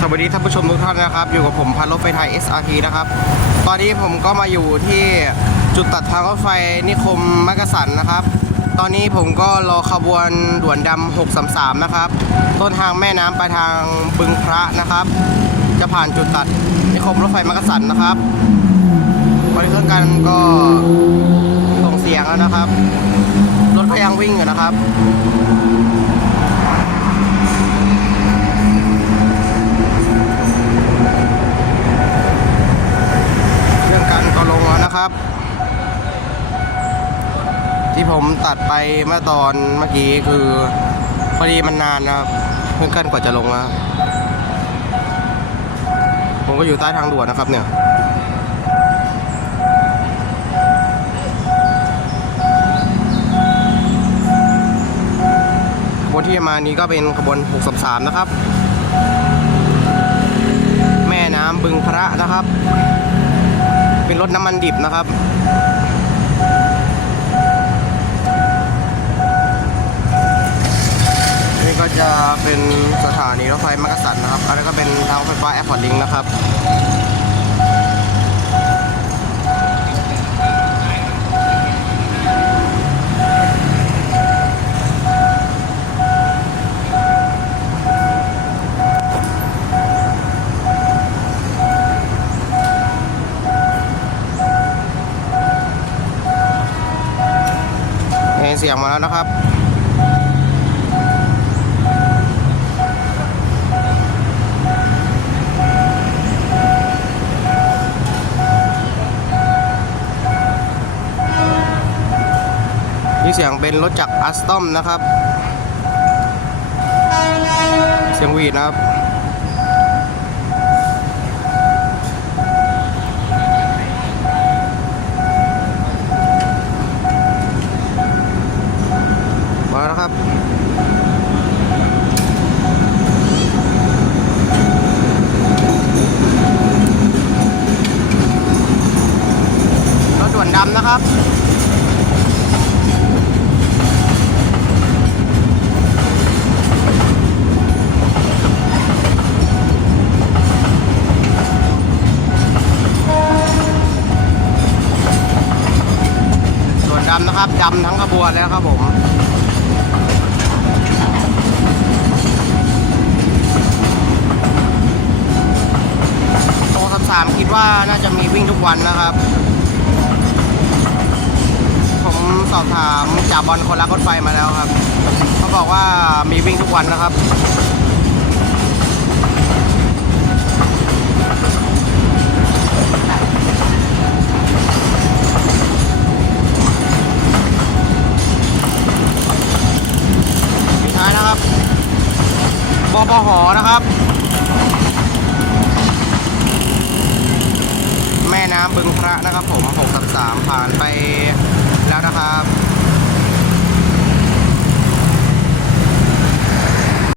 สวัสดีท่านผู้ชมทุกท่านนะครับ อยู่กับผมพันรถไฟไทย SRT นะครับ ตอนนี้ผมก็มาอยู่ที่จุดตัดทางรถไฟนิคมมักกะสันนะครับ ตอนนี้ผมก็รอขบวนด่วนดำ633 นะครับ ต้นทางแม่น้ำปทางบึงพระนะครับ จะผ่านจุดตัดนิคมรถไฟมักกะสันนะครับตอนนี้เครื่องกันก็ส่งเสียงแล้วนะครับ รถก็ยังวิ่งอยู่นะครับ เรื่องการก็ลงแล้ว นะครับ ที่ผมตัดไปเมื่อตอนเมื่อกี้คือพอดีมันนานนะครับเพื่อนกันกว่าจะลงนะผมก็อยู่ใต้ทางด่วนนะครับเนี่ยขบวนที่จะมานี้ก็เป็นขบวน633นะครับ แม่น้ำบึงพระนะครับ เป็นรถน้ำมันดิบนะครับ นี่ก็จะเป็นสถานีรถไฟมักกะสันนะครับ อันนี้ก็เป็นทางไฟฟ้าแอร์พอร์ตลิงนะครับ เสียงมาแล้วนะครับ นี่เสียงเป็นรถจักรอัสตอมนะครับ เสียงวีดนะครับ มาแล้ว ครับรถด่วนดำนะครับส่วนดำนะครับดำทั้งขบวนแล้วครับผม โตสามสามคิด ว่าน่าจะมีวิ่งทุกวันนะครับ ผมสอบถามจ่าบอลคนรักรถไฟมาแล้วครับ เขาบอกว่ามีวิ่งทุกวันนะครับสุดท้ายนะครับบปหนะครับ แม่น้ำ บึงพระนะครับผม6 3ผ่านไปแล้วนะครับ